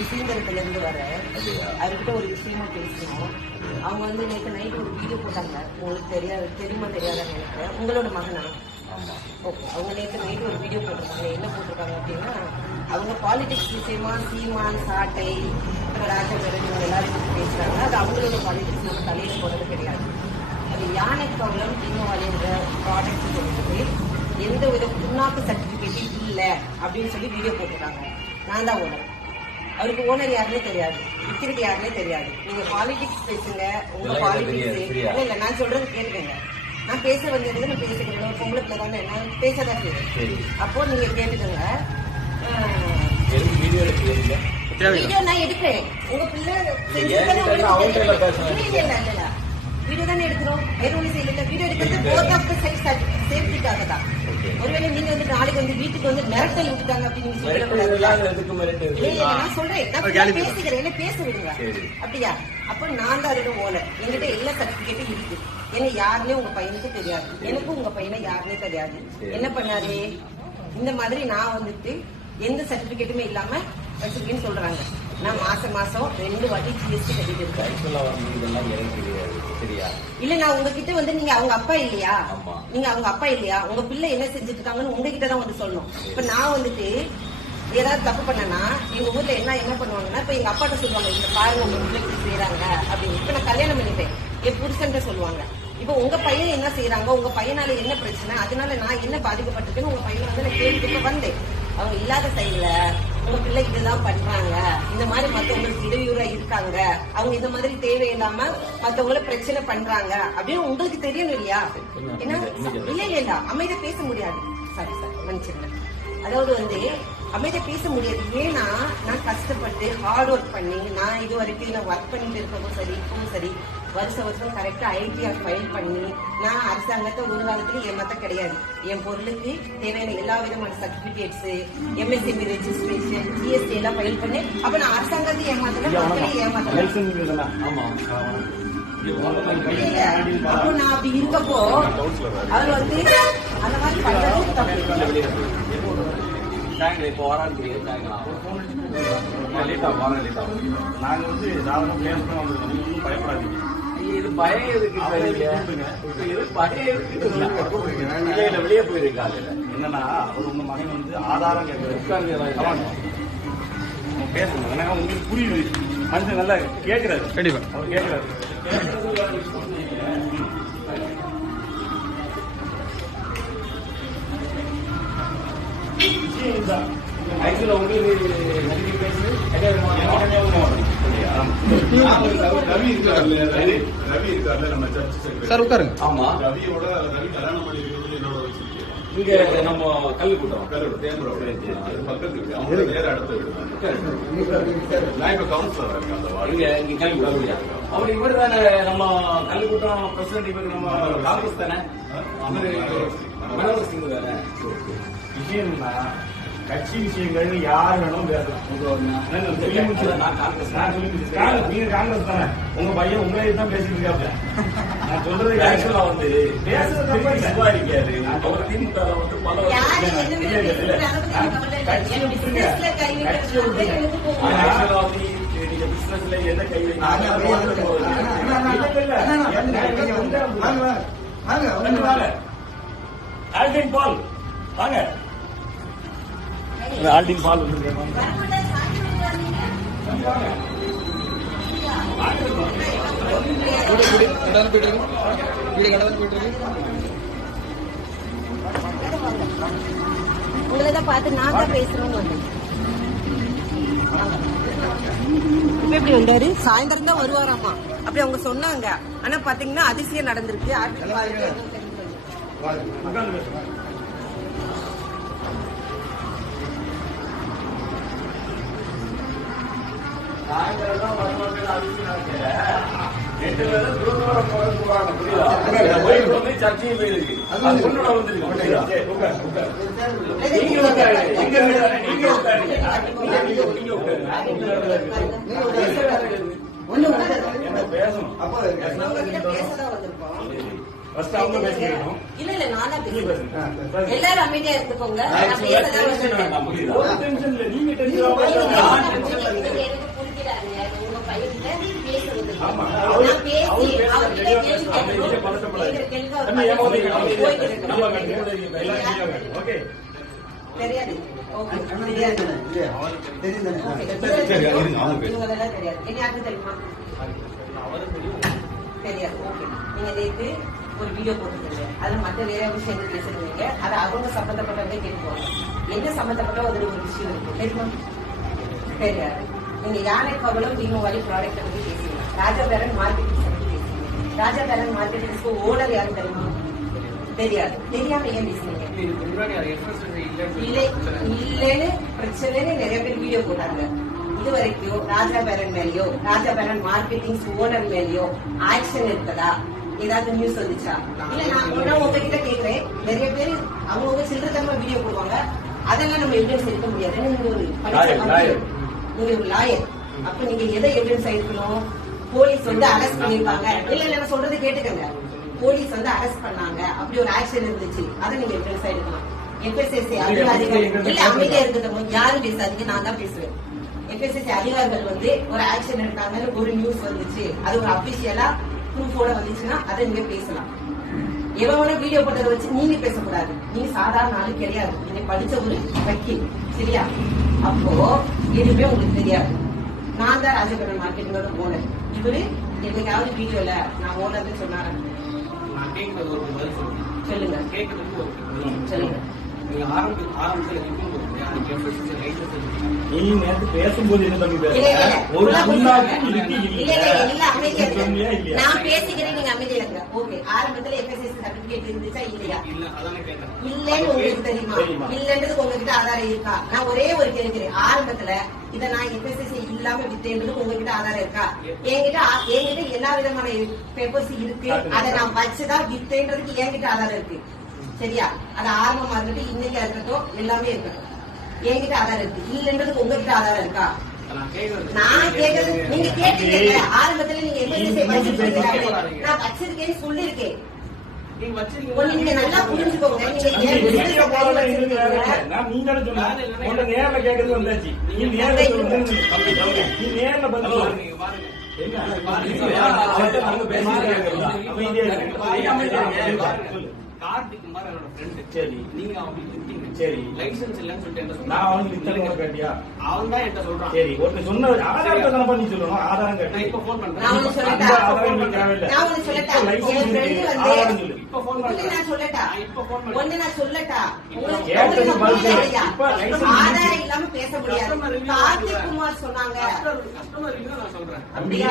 சுசீந்திரத்துல இருந்து வர அவர்கிட்ட ஒரு விஷயமா பேசணும். அவங்க வந்து நேற்று நைட்டு ஒரு வீடியோ போட்டாங்க. உங்களுக்கு தெரியுமா தெரியாதான்னு நினைக்கிறேன். உங்களோட மகனா? ஓகே. அவங்க நேற்று நைட்டு ஒரு வீடியோ போட்டிருக்காங்க. என்ன போட்டிருக்காங்க அப்படின்னா, அவங்க பாலிடிக்ஸ் விஷயமா சீமான், சாட்டை, ராஜபெரன் இவங்க எல்லாரும் பேசுறாங்க. அது அவங்களோட பாலிடிக்ஸ் நம்ம தலையில போறது கிடையாது. அது யானை ப்ராப்ளம் தீனவாளின்ற ப்ராடக்ட் சொல்லிட்டு எந்த வித புண்ணாக்கு சர்டிபிகேட்டும் இல்லை அப்படின்னு சொல்லி வீடியோ போட்டிருக்காங்க. நான் தான் ஓனர். அவருக்கு ஓனர் யாருன்னே தெரியாது, விற்கிறது யாருன்னே தெரியாது. நீங்க பாலிடிக்ஸ் பேசுங்க, உங்க பாலிடிக்ஸ் இல்ல. நான் சொல்றது கேட்டுக்கங்க. நான் பேச வந்தது நான் பேசுகிறேன். ஒரு பொம்பளை பிள்ளை தானே, நான் பேசதான் செய்வேன். அப்போ நீங்க கேட்டுக்கோங்க. வீடியோ நான் எடுக்கிறேன். உங்க பிள்ளை வீடியோ தானே எடுக்கிறோம். வேற ஒண்ணு செய்யல. வீடியோ எடுக்கிறது போத் ஆஃப் தி சைட் சேஃப்டிக்காக தான். ஒருவேளை நீங்க வந்து நாளைக்கு வந்து வீட்டுக்கு வந்து மிரட்டல் விட்டுட்டாங்க அப்படின்னு நான் சொல்றேன். நான் பேசிக்கிறேன், என்ன பேச விடுங்க. அப்படியா? அப்ப நான் தான் அதோட ஓனர். என்கிட்ட எல்லா சர்டிபிகேட்டும் இருக்கு. என்ன யாருன்னே உங்க பையனுக்கு தெரியாது, எனக்கும் உங்க பையனை யாருன்னே தெரியாது. என்ன பண்ணாரு இந்த மாதிரி நான் வந்துட்டு எந்த சர்டிபிகேட்டுமே இல்லாம வச்சிருக்கேன்னு சொல்றாங்க. நான் மாசம் 2 வாட்டி ஜிஎஸ்டி கட்டிட்டு இருக்கேன். இல்ல நான் உங்ககிட்ட வந்து நீங்க அவங்க அப்பா இல்லையா, நீங்க அவங்க அப்பா இல்லையா, உங்க பிள்ளை என்ன செஞ்சுட்டு இருக்காங்கன்னு உங்ககிட்ட தான் வந்து சொல்லணும். இப்ப நான் வந்துட்டு ஏதாவது தப்பு பண்ணனா எங்க ஊர்ல என்ன பண்ணுவாங்கன்னா, இப்ப எங்க அப்பாட்ட சொல்லுவாங்க, இந்த பாருங்க உங்க பிள்ளைக்கு செய்யறாங்க அப்படின்னு. இப்ப நான் கல்யாணம் பண்ணிப்பேன், என் புருஷன் சொல்லுவாங்க. இப்ப உங்க பையன் என்ன செய்யறாங்க, உங்க பையனால என்ன பிரச்சனை, அதனால நான் என்ன பாதிக்கப்பட்டிருக்கேன்னு உங்க பையனை வந்து நான் கேள்விக்கு வந்தேன். அவங்க இல்லாத சைடுல உங்க பிள்ளை இதுதான் பண்றாங்க, இந்த மாதிரி மத்தவங்களுக்கு இடையூறா இருக்காங்க, அவங்க இந்த மாதிரி தேவையில்லாம மத்தவங்கள பிரச்சனை பண்றாங்க அப்படின்னு உங்களுக்கு தெரியணும் இல்லையா? ஏன்னா இல்ல அமைதியா பேச முடியாது. சாரி மன்னிச்சிருங்க. அதாவது வந்து அமைதியா பேச முடியாது. ஏன்னா நான் கஷ்டப்பட்டு ஹார்ட் ஒர்க் பண்ணி நான் இது வரைக்கும் நான் ஒர்க் பண்ணிட்டு இருக்கவும் சரி, இப்பவும் சரி, வருஷம் கரெக்டா ஐடிஆர் ஃபைல் பண்ணி நான் அரசாங்கத்தை ஒரு காலத்துல ஏமாத்த கிடையாது. என் பொருளுக்கு தேவையான எல்லா விதமான சர்டிபிகேட்ஸ், எம்எஸ்எம்இ ரெஜிஸ்ட்ரேஷன், ஜிஎஸ்டி எல்லாம் ஃபைல் பண்ணி அப்ப நான் அரசாங்கத்தை ஏமாத்தல, மக்களே ஏமாத்தல. அப்போ நான் அப்படி இருக்கப்போ அவர் வந்து அந்த மாதிரி பண்றதும் தப்பு. இப்போ வரான்னு நாங்க வந்து பயப்படாதீங்க. இது பயம் எதுக்கு? வெளியே போயிருக்காங்க. என்னன்னா அவர் உங்க மகன் வந்து ஆதாரம் கேட்கறாரு. பேசணும். ஏன்னா உங்களுக்கு புரியுது, மனுஷன் நல்லா கேட்கிறாரு. கண்டிப்பா அவர் கேட்கிறாரு. ஆக்சுவலா உங்களுக்கு ரவி இருக்காருல்ல நம்ம சர்ச் சார் உட்காருங்க. ஆமா, ரவியோட ரவி கல்யாணம் பண்ணி என்னோட வச்சிருக்கேன். இங்க நம்ம கல்லுக்கூட்டம் பக்கத்துக்கு அவங்க நேர அடுத்த வீடு. நான் இப்ப கவுன்சிலர் இருக்கேன் அந்த வார்டு. இங்க கல்லுக்கூட்டம் அவர் இவர் தானே நம்ம கல்லுக்கூட்டம் பிரசிடன்ட். இவர் நம்ம காங்கிரஸ் தானே, மனோகர் சிங் தானே. விஷயம்னா கட்சி விஷயங்கள் யார் வேணும் பேசலாம். நீங்க காங்கிரஸ் தானே, உங்க பையன் உங்க தான் பேசிட்டு இருக்காப்ல. நான் சொல்றது ஆக்சுவலா வந்து பேசுறது சம்பாதிக்காது. அவர் திமுக வந்து பல கட்சியை விட்டுருங்க, கட்சியை விட்டுருங்க. ஆக்சுவலா வந்து நீங்க பிசினஸ்ல என்ன கை ஆல்டின் பால் வாங்க. ஆல்டின் பால் உங்களதான் பார்த்து நான் தான் பேசணும்னு வந்தேன். இப்ப எப்படி வந்தாரு? சாயந்தரம் தான் வருவாராமா அப்படி அவங்க சொன்னாங்க. ஆனா பாத்தீங்கன்னா அதிசயம் நடந்திருக்கு. சர்ச்சையும் போயிருக்கு. பேசணும். இல்ல நானா பேசுறேன். எல்லாரும் அமைதியா இருந்துக்கோங்க. நான் பேசி அவர்கிட்ட கேள்வி தெரியாது. ஓகே தெரியாது. இவங்களெல்லாம் தெரியாது. என்ன யாருக்கு தெரியுமா? தெரியாது. ஓகே நீங்க நேற்று ஒரு வீடியோ போட்டுருக்கீங்க. அது மற்ற வேற விஷயம் பேசுறீங்க. அது அவங்க சம்பந்தப்பட்டவங்க கேட்டுக்கோங்க. என்ன சம்பந்தப்பட்ட ஒரு விஷயம் இருக்கு தெரியுமா? தெரியாது. நீங்க யானை கவலம் தீமவாரி ப்ராடக்ட் பத்தி பேசுவீங்க. ராஜா பேரன் மார்க்கெட்டிங் பத்தி பேசுவீங்க. ராஜா பேரன் மார்க்கெட்டிங்ஸ்க்கு ஓனர் யாரும் தெரியுமா? தெரியாது. தெரியாம ஏன் பேசுறீங்க? இல்லன்னு பிரச்சனைன்னு நிறைய பேர் வீடியோ போட்டாங்க. இது வரைக்கும் ராஜா பேரன் மேலயோ ராஜா பேரன் மார்க்கெட்டிங் ஓனர் மேலயோ ஆக்ஷன் இருக்குதா? ஏதாவது நியூஸ் வந்துச்சா? இல்ல நான் உங்ககிட்ட கேக்குறேன். நிறைய பேர் அவங்க சில்லறத்தனமா வீடியோ போடுவாங்க. அதெல்லாம் நம்ம எவிடன்ஸ் எடுக்க முடியாது. நீங்க ஒரு லாயர். அப்ப நீங்க எதை எவிடன்ஸ் எடுக்கணும்? போலீஸ் வந்து அரெஸ்ட் பண்ணிருப்பாங்க. இல்ல நான் சொல்றது கேட்டுக்கங்க. போலீஸ் வந்து அரெஸ்ட் பண்ணாங்க, அப்படி ஒரு ஆக்ஷன் இருந்துச்சு, அதை நீங்க எவிடன்ஸ் எடுக்கலாம். FSSAI அதிகாரிகள் இல்ல அமைதியா இருக்கட்டும், யாரும் பேசாதீங்க, நான் தான் பேசுவேன். FSSAI அதிகாரிகள் வந்து ஒரு ஆக்ஷன் எடுத்தாங்கன்னு ஒரு நியூஸ் வந்துச்சு, அது ஒரு அபிஷியலா ப்ரூஃபோட வந்துச்சுன்னா அதை நீங்க பேசலாம். எவன வீடியோ போட்டதை வச்சு நீங்க பேசக்கூடாது. நீங்க சாதாரண ஆளு கிடையாது. நீங்க படிச்ச ஒரு வக்கீல், சரியா? அப்போ எதுவுமே உங்களுக்கு தெரியாது. நான் தான் ராஜபுரம் மார்க்கெட்டிங்கோட ஓனர். இவரு என்னைக்காவது வீடியோல நான் ஓனர்னு சொன்னாரு? சொல்லுங்க. நீ நேற்று பேசும்போது என்ன தம்பி நான் பேசிக்கிறேன், நீங்க அமைதியா இருங்க. ஓகே, ஆரம்பத்துல FSSAI சர்டிபிகேட் இருந்துச்சா இல்லையா? இல்லன்னு உங்களுக்கு தெரியுமா? இல்லன்றதுக்கு உங்ககிட்ட ஆதாரம் இருக்கா? நான் ஒரே ஒரு கேட்கிறேன். ஆரம்பத்துல இதை நான் FSSAI இல்லாம வித்தேன்றதுக்கு உங்ககிட்ட ஆதாரம் இருக்கா? என்கிட்ட எல்லா விதமான பேப்பர்ஸ் இருக்கு. அதை நான் வச்சுதான் வித்தேன்றதுக்கு என்கிட்ட ஆதாரம் இருக்கு, சரியா? அது ஆரம்பமா இருக்கட்டும், இன்னைக்கு இருக்கட்டும், எல்லாமே இருக்கட்டும், என்கிட்ட ஆதாரம் இருக்கு. இல்லன்றதுக்கு உங்ககிட்ட ஆதாரம் இருக்கா? நான் கேட்கறது நீங்க கேட்டீங்க. ஆரம்பத்துல நீங்க நான் வச்சிருக்கேன்னு சொல்லிருக்கேன். நீங்க நல்லா புரிஞ்சுக்கோங்க. நேர்ல கேட்கறது வந்தாச்சு. நீ நேர்ல கார்த்திக் குமார் என்னோட ஃப்ரெண்ட். சரி, நீங்க அவனுக்கு வித்தீங்க. சரி, லைசென்ஸ் இல்லன்னு சொல்லிட்டு நான் அவனுக்கு வித்தல கேட்டியா? அவன் தான் என்கிட்ட சொல்றான். சரி, ஒருத்தர் சொன்ன ஆதாரத்தை தான பண்ணி சொல்லணும். ஆதாரம் கேட்டா இப்ப ஃபோன் பண்றேன். நான் உனக்கு சொல்லட்டா? நான் உனக்கு சொல்லட்டா? என் ஃப்ரெண்ட் வந்து இப்ப ஃபோன் பண்றேன். நான் சொல்லட்டா? இப்ப ஃபோன் பண்றேன். ஒண்ணு நான் சொல்லட்டா? இப்ப ஆதாரம் இல்லாம பேச முடியாது. கார்த்திக் குமார் சொன்னாங்க. கஸ்டமர் ரிவ்யூ நான் சொல்றேன். அப்படியா?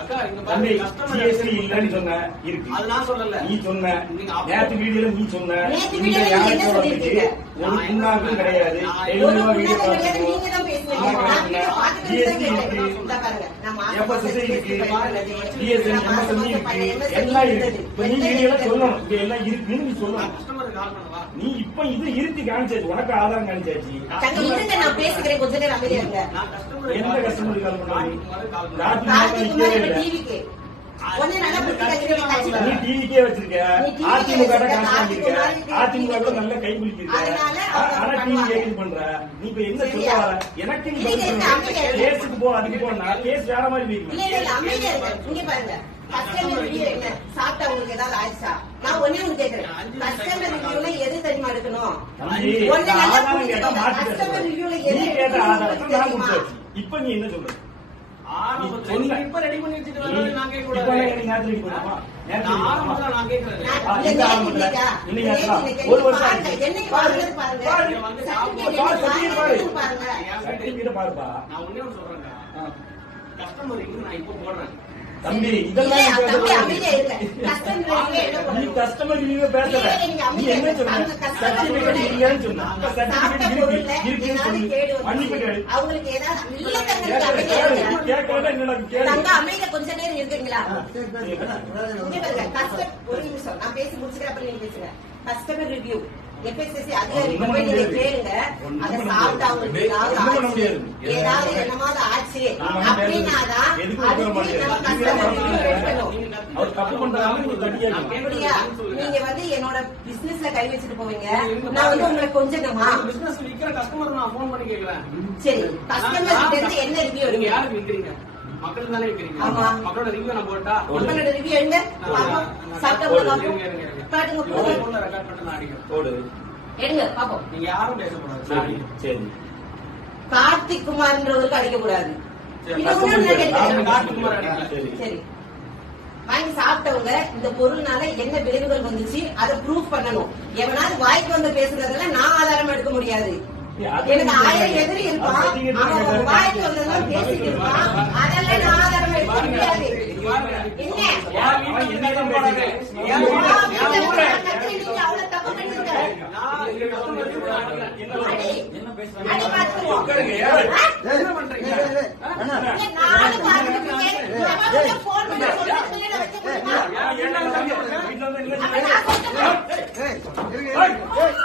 அக்கா இங்க தம்பி பாருங்க, கஸ்டமர் GST இல்லன்னு சொன்ன இருக்கு. அது நான் சொல்லல. நீ சொன்ன. நீங்க நேத்து வீடியோல நீ சொன்ன. நேத்து வீடியோல நீங்க என்ன சொல்லிருக்கீங்க? ஒரு புண்ணாக்கும் கிடையாது. ஒரு புண்ணாக்கும் கிடையாது. நீங்க தான் பேசுறீங்க. நான் வீடியோ பார்த்துட்டு தான் கேட்டேன். இந்த பாருங்க, நான் FSSAI இருக்கு, DSN, MSME இருக்கு, எல்லாம் இருக்கு. இப்ப நீ வீடியோல சொல்லணும். இங்க எல்லாம் இருக்குன்னு நீ சொல்லணும். கஸ்டமருக்கு கால் பண்ணவா? நீ இப்ப இது இருத்தி காமிச்சாச்சு. உனக்கு ஆதாரம் காமிச்சாச்சு. தங்க இருங்க, நான் பேசுகிறேன். கொஞ்ச நேரம் அமைதியா இருங்க. நான் கஸ்டமர் எந்த கஸ்டமருக்கு கால் பண்ணாரு? கார்த்திக் குமார் இப்ப டிவிக்கு கொஞ்ச நல்லா நீ டிவிக்கே வச்சிருக்க. அதிமுக காசு வாங்கிருக்க. அதிமுக நல்ல கை குளிச்சிருக்க. ஆனா டிவி கேள்வி பண்ற. நீ இப்ப என்ன சொல்ல வர? எனக்கு கேஸுக்கு போ, அதுக்கு போனா கேஸ் வேற மாதிரி வீக்கு. இல்ல அமைதியா இருங்க. இங்க பாருங்க, கஸ்டமர் ரிவ்யூ என்ன சாப்பிட்டா உங்களுக்கு ஏதாவது ஆயிடுச்சா? நான் ஒண்ணே ஒண்ணு கேக்குறேன். கஸ்டமர் ரிவ்யூல எது தெரியுமா எடுக்கணும்? ஒண்ணு நல்லா புரிஞ்சுக்கோங்க. கஸ்டமர் ரிவ்யூல எது தெரியுமா? இப்ப நீ என்ன சொல்ற? இப்ப ரெடி பண்ணி வச்சுட்டு வரணும். நான் கேட்க கூடாது. நான் கேட்கறேன். ஒரு வருஷம் என்னைக்கு வாங்குறது பாருங்க. பாருப்பா. நான் ஒண்ணே ஒண்ணு சொல்றேன். கஸ்டமர் நான் இப்ப போடுறேன். தம்பி இதெல்லாம் நீ கஸ்டமர் ரிவ்யூ பேசல. நீ என்ன சொன்ன? சர்டிபிகேட் இல்லன்னு சொன்ன. அப்ப சர்டிபிகேட் இருக்குன்னு சொல்லு. மன்னிப்பு கேளு. அவங்களுக்கு ஏதாவது இல்ல கேட்கறத என்னடா கேளு. தங்க அமைதியா கொஞ்ச நேரம் இருக்கீங்களா? ஒரு நிமிஷம் நான் பேசி முடிச்சுக்கிறேன், அப்புறம் நீங்க பேசுங்க. கஸ்டமர் ரிவ்யூ FSSAI அதிகாரி போய் நீங்க கேளுங்க. அதை சாப்பிட்டு அவங்களுக்கு ஏதாவது என்னமாவது ஆச்சு அப்படின்னாதான் எப்படியா நீங்க வந்து என்னோட பிசினஸ்ல கை வச்சுட்டு போவீங்க. நான் வந்து உங்களை கொஞ்சமா பிசினஸ் விக்கிற கஸ்டமர் நான் போன் பண்ணி கேக்குறேன். சரி, கஸ்டமர் கிட்ட இருந்து என்ன ரிவ்யூ நீங்க யாருக்கு விக்கிறீங்க? மக்கள் தானே இருக்கிறீங்க. ஆமா. மக்களோட ரிவ்யூ நம்ம போட்டா உங்களோட ரிவ்யூ எழுங்க பாப்போம். சாப்பிட்டவங்க பாப்போம். காட்டுங்க போடுங்க. போன்ல ரெக்கார்ட் பண்ணி நான் அடிக்கிறேன். போடு. எடுங்க பாப்போம். நீங்க யாரும் பேசக்கூடாது. சரி சரி. கார்த்திக் குமார்ன்றவருக்கு அடிக்க கூடாது. சரி, இன்னும் ஒண்ணு நான் கேட்கிறேன். கார்த்திக்குமார் அடிக்கல. சரி. சரி. வாங்கி சாப்பிட்டவங்க இந்த பொருள்னால என்ன விளைவுகள் வந்துச்சு அதை ப்ரூஃப் பண்ணணும். எவனாவது வாய்க்கு வந்து பேசுறதெல்லாம் நான் ஆதாரம் எடுக்க முடியாது. எனக்கு 1000 எதிரி இருப்பான். அவன் வாய்க்கு வந்ததெல்லாம் பேசிட்டு இருப்பான். அதெல்லாம் நான் ஆதாரம் எடுக்க முடியாது. என்ன? என்னதான் பேசுறீங்க? நீங்க அவ்வளவு தப்பு பண்ணிருக்க. அடி பார்த்துருவோம். என்ன பண்றீங்க? நீங்க நாலு பார்த்துட்டு இருக்கீங்க. போன் பண்ணி சொல்லிட்டு வச்சு கொடுமா. பேக் கொடு.